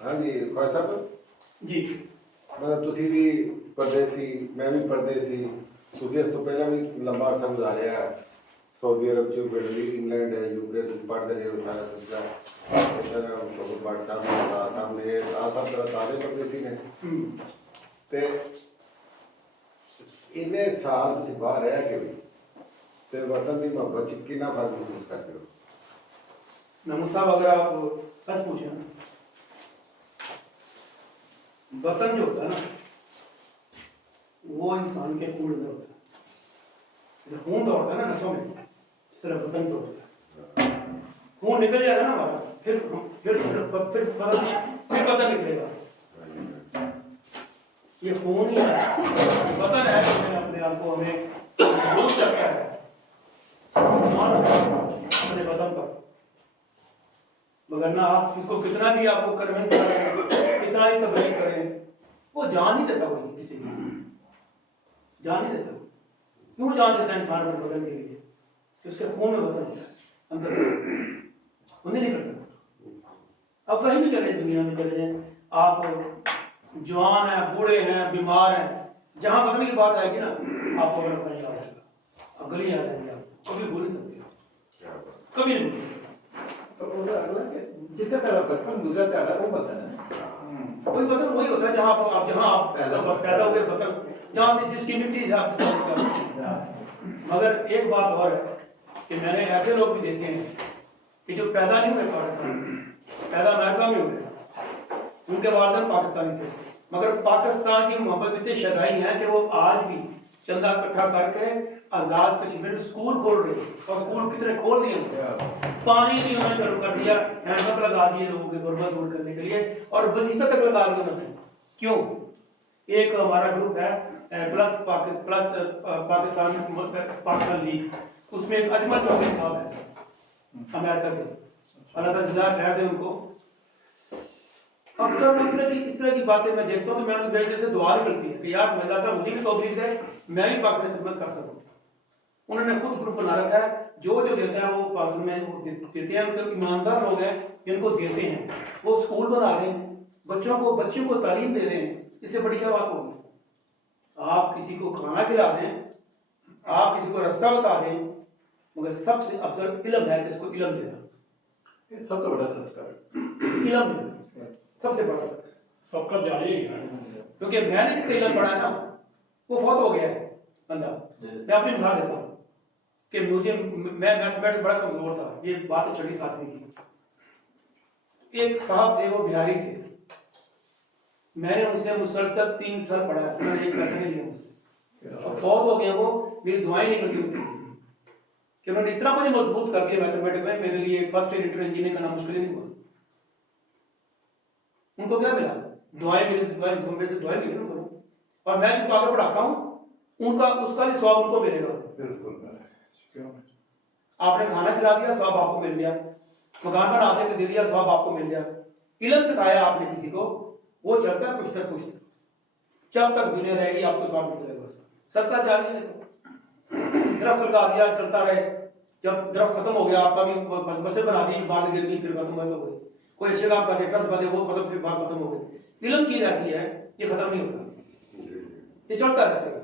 हाँ जी ख्वाजा साहब जी मतलब ਤੁਸੀਂ ਵੀ ਪਰਦੇਸੀ ਮੈਂ ਵੀ ਪਰਦੇਸੀ ਤੁਸੀਂ ਇਸ ਤੋਂ ਪਹਿਲਾਂ ਵੀ ਲੰਬਾ ਅਰਸਾ ਗੁਜ਼ਾਰਿਆ ਸਾਊਦੀ ਅਰਬ ਚ ਬੈਠੀ ਇੰਗਲੈਂਡ ਹੈ ਯੂਕੇ ਤੁਸੀਂ ਪੜ੍ਹਦੇ ਰਹੇ ਹੋ ਸਾਰਾ ਕੁਝ ਸ਼ੋਭਤ ਭੱਟ ਸਾਹਿਬ ਨੇ ਆ ਸਾਹਿਬ ਨੇ ਆ ਸਭ ਤਰ੍ਹਾਂ ਤਾਲੇ ਪਰਦੇਸੀ ਨੇ ਤੇ ਇੰਨੇ ਸਾਲ ਤੁਸੀਂ ਬਾਹਰ ਰਹਿ ਕੇ ਵੀ ਤੇ ਵਤਨ ਦੀ ਮੁਹੱਬਤ ਚ ਕਿੰਨਾ ਫਰਕ ਮਹਿਸੂਸ ਕਰਦੇ ਹੋ महमूद साहब, अगर आप सच पूछे ना, वतन जो होता है ना वो इंसान के खून में होता है। जब खून दौड़ता है ना नसों में, सिर्फ वतन दौड़ता है। खून निकल जाएगा ना हमारा, फिर वतन निकलेगा। ये खून ही है, वतन है, तो अपने आप को हमें मजबूत करता है अपने वतन पर। मगर ना आप उनको कितना भी आपको कन्विंस करें, कितना ही तबलीग करें, वो जान नहीं देता वही किसी को, जान नहीं देता। क्यों जान देता है इंसान अपने बदन के लिए? कि उसके खून में बदन होता है अंदर, वो नहीं कर सकता। अब कहीं भी चले दुनिया में चले जाए, आप जवान हैं, बूढ़े हैं, बीमार हैं, जहाँ बदन की बात आएगी ना आपको अपना बदन याद आएगा, अब गली याद आएगी, आप कभी भूल नहीं सकते, कभी नहीं भूल सकते। जितना तेरा बचपन गुजरा था वो पता है वही वतन वही होता है जहाँ आप पैदा हुए वतन, जहाँ से जिसकी मिट्टी से आप मगर एक बात और है कि मैंने ऐसे लोग भी देखे हैं कि जो पैदा नहीं हुए पाकिस्तान में, पैदा अमेरिका में हुए, उनके वालिदैन पाकिस्तानी थे, मगर पाकिस्तान की मोहब्बत इतनी शदाई है कि वो आज भी चंदा इकट्ठा करके आज़ाद कश्मीर में स्कूल खोल रहे हैं। और स्कूल कितने खोल दिए, पानी भी उन्होंने चालू कर दिया, हैंडपंप लगा दिए लोगों के गुर्बत दूर करने के लिए, और वजीफे तक लगा दिए उन्होंने। क्यों? एक हमारा ग्रुप है पाकिस्तान लीग, उसमें एक अजमल चौधरी साहब है अमेरिका के, अल्लाह ताला जज़ा खैर दे उनको। अक्सर इस तरह की बातें मैं देखता हूँ तो मैं मेरे दिल से दुआ निकलती है कि यार अल्लाह ताला मुझे भी तौफीक दे, मैं भी पाकिस्तान की खिदमत कर सकूँ। उन्होंने खुद ग्रुप बना रखा है, जो देते हैं वो पाकिस्तान में देते हैं, उनके ईमानदार लोग हैं जिनको देते हैं, वो स्कूल बना रहे हैं, बच्चों को तालीम दे रहे हैं। इससे बड़ी क्या बात होगी? आप किसी को खाना खिला दें, आप किसी को रास्ता बता दें, मगर सबसे अफजल इल्म है कि इसको इल्म देना, सबसे बड़ा सदका इल्म देना सबसे बड़ा सदका है, सबका जारी है। क्योंकि मैंने जिससे इल्म पढ़ा है ना वो फौत हो गया है बंदा। मैं अपनी मिसाल देता हूँ कि मैं मैथमेटिक्स बड़ा कमजोर था, ये बात है 6वीं 7वीं की। एक साहब थे, वो बिहारी थे, मैंने उनसे मुसलसल 3 साल पढ़ा, उन्होंने एक पैसा नहीं लिया मुझसे, और फौत हो गया वो, मेरी दुआएं नहीं करती उनके लिए कि उन्होंने इतना मुझे मजबूत कर दिया मैथमेटिक्स में, मेरे लिए फर्स्ट ईयर इंजीनियरिंग करना मुश्किल ही नहीं हुआ। उनको क्या मिला? दुआएं मिली, मेरे से दुआएं मिली उनको, और मैं जिसको आगे पढ़ाता हूँ उसका भी स्वाब उनको मिलेगा। आपने खाना खिला दिया, स्वाब आपको मिल गया, मकान बना दे दिया, स्वाब आपको मिल गया। इल्म सिखाया आपने किसी को, वो चलता है कुछ तक, जब तक दुनिया रहेगी आपको स्वाब मिलेगा। सदका जारी है, दरख्त लगा दिया, चलता रहे, जब दरख्त खत्म हो गया आपका भी बसें बना दी, बाद गिर गई, फिर खत्म हो गई। कोई अच्छे काम कर दे, ट्रस्ट बने, वो खत्म, फिर बात खत्म हो गई। इल्म चीज ऐसी है, ये खत्म नहीं होता, ये चलता रहता है।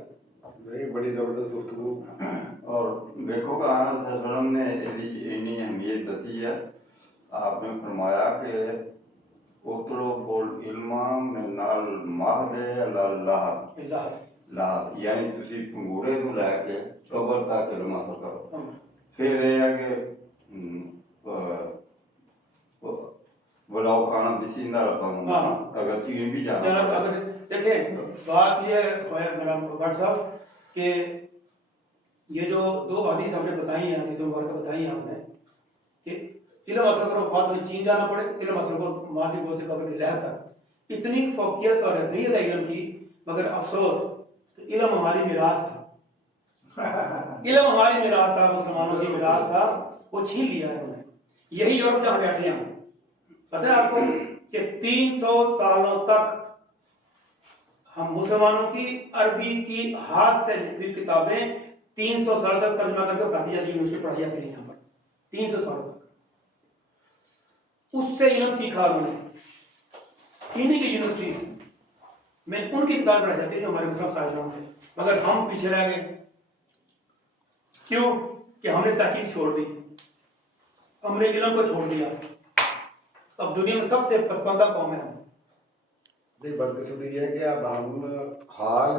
नहीं बड़ी जबरदस्त गुफ्तगू और देखो कि आनंद ने इन्नी अहमियत दसी है। आपने फरमाया कि उतरो बोल इल्मा नाल माहदे लाह, यानी तुसी पंगूड़े तो लैके कबर तक इल्म हासिल करो। फिर यह है कि बुलाओ खाना बिसींदा रखा, अगर चीन भी जाना अगर देखें बात ये है मेरा भट्ट साहब कि ये जो 2 हदीस हमने बताई हैं, हदीस मुबारक बताई हैं आपने कि इल्म हासिल करो, ख्वाह तुम्हें चीन जाना पड़े, इल्म हासिल करो माँ की गोद से कब्र की लहर तक। इतनी फौकियत और अहमियत है इल्म की, मगर अफसोस इल्म हमारी मिरास था, इल्म हमारी मिरास था, मुसलमानों की मिरास था, वो छीन लिया है उन्होंने। यही यूरोप जहाँ बैठे हैं, पता है आपको कि 300 सालों तक हम मुसलमानों की अरबी की हाथ से लिखी किताबें 300 साल तक तर्जमा करके पढ़ाई जाती है, यूनिवर्सिटी पढ़ाई जाती है यहाँ पर 300 सालों तक। उससे इल्म सीखा उन्होंने, इन्हीं की यूनिवर्सिटीज में उनकी किताब पढ़ाई जाती है जो हमारे मुसलमान साहिबान थे, मगर हम पीछे रह गए। क्यों? कि हमने तहकीक छोड़ दी, हमने इल्म को छोड़ दिया। अब दुनिया में सबसे पसमानदा कौम है हम। नहीं, बदकिस्मती ये है कि अब हम हाल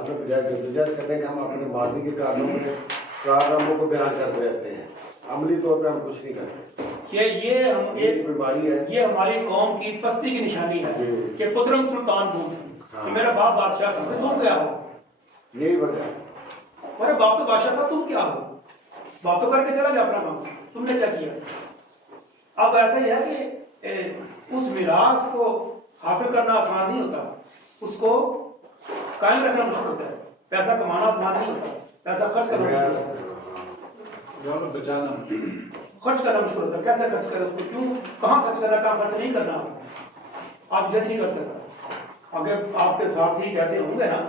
में बजाय जद्दोजहद करने के हम अपने माजी के कारनामों को बयान करते रहते हैं, अमली तौर पे हम कुछ नहीं करते। ये हम ये एक बीमारी है। ये हमारी कौम की पस्ती की निशानी है कि कुदरम सुल्तान दूध कि मेरा बाप बादशाह था, तुम क्या हो? यही वजह है। अरे बाप तो बादशाह था, तुम क्या हो? बाप तो करके चला गया अपना काम, तुमने क्या किया? अब ऐसा ही है कि उस मिरास को हासिल करना आसान नहीं होता, उसको कायम रखना मुश्किल होता है। पैसा कमाना आसान नहीं होता, पैसा खर्च करना मुश्किल होता है। बचाना खर्च करना मुश्किल होता है, कैसे खर्च करें उसको, क्यों, कहाँ खर्च करना, कहाँ खर्च नहीं करना, आप जज नहीं कर सकते। अगर आपके साथ ही ऐसे होंगे ना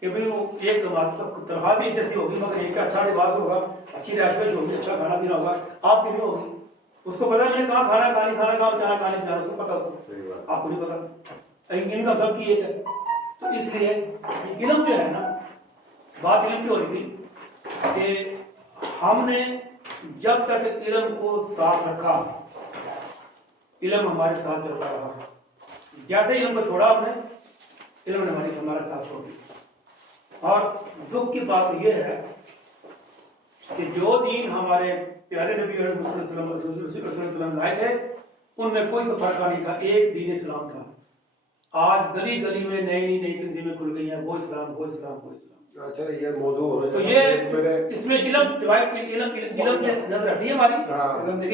कि भाई वो एक तनख्वाह भी जैसी होगी मगर एक अच्छा लिबास होगा, अच्छी रैशपेश होगी, अच्छा खाना पीना होगा, आपकी नहीं होगी। उसको पता नहीं कहाँ खाना खाने खाना कहाँ जाना खाने जाना, उसको पता, उसको आपको नहीं पता। इनका सब की एक है। तो इसलिए इल्म जो है ना, बात इल्म की हो रही थी कि हमने जब तक इल्म को साथ रखा, इल्म हमारे साथ चलता रहा। जैसे ही इल्म को छोड़ा हमने, इल्म ने हमारे साथ छोड़ दिया। और दुख की बात यह है कि जो दीन हमारे प्यारे नबी वसल्लम लाए थे उनमें कोई तो फर्क नहीं था, एक दीन इस्लाम था। आज गली गली में नई तंजीमें खुल गई हैं, वो इस्लाम वो इस्लाम वो इस्लाम। अच्छा, ये मौजूद हो रहा तो है। ये इसमें इल्म से नजर हटी हमारी,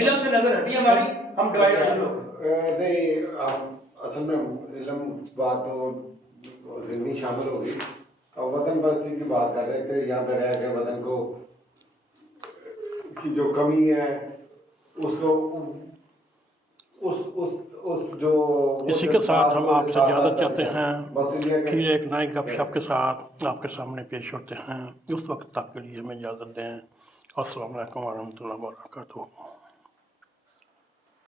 इल्म से नजर हटी हमारी, हम डिवाइड शुरू हो गए। नहीं, असल में इल्म बात तो ज़िंदगी शामिल होगी। अब वतन परस्ती की बात कर रहे थे, यहाँ पे रह के वतन को की जो कमी है उसको उस जो इसी के साथ हम आपसे इजाज़त चाहते हैं। बस ये कि फिर एक नए गपशप के साथ आपके सामने पेश होते हैं। उस वक्त तक के लिए हमें इजाज़त दें। अस्सलाम वालेकुम व रहमतुल्लाहि व बरकातुहू।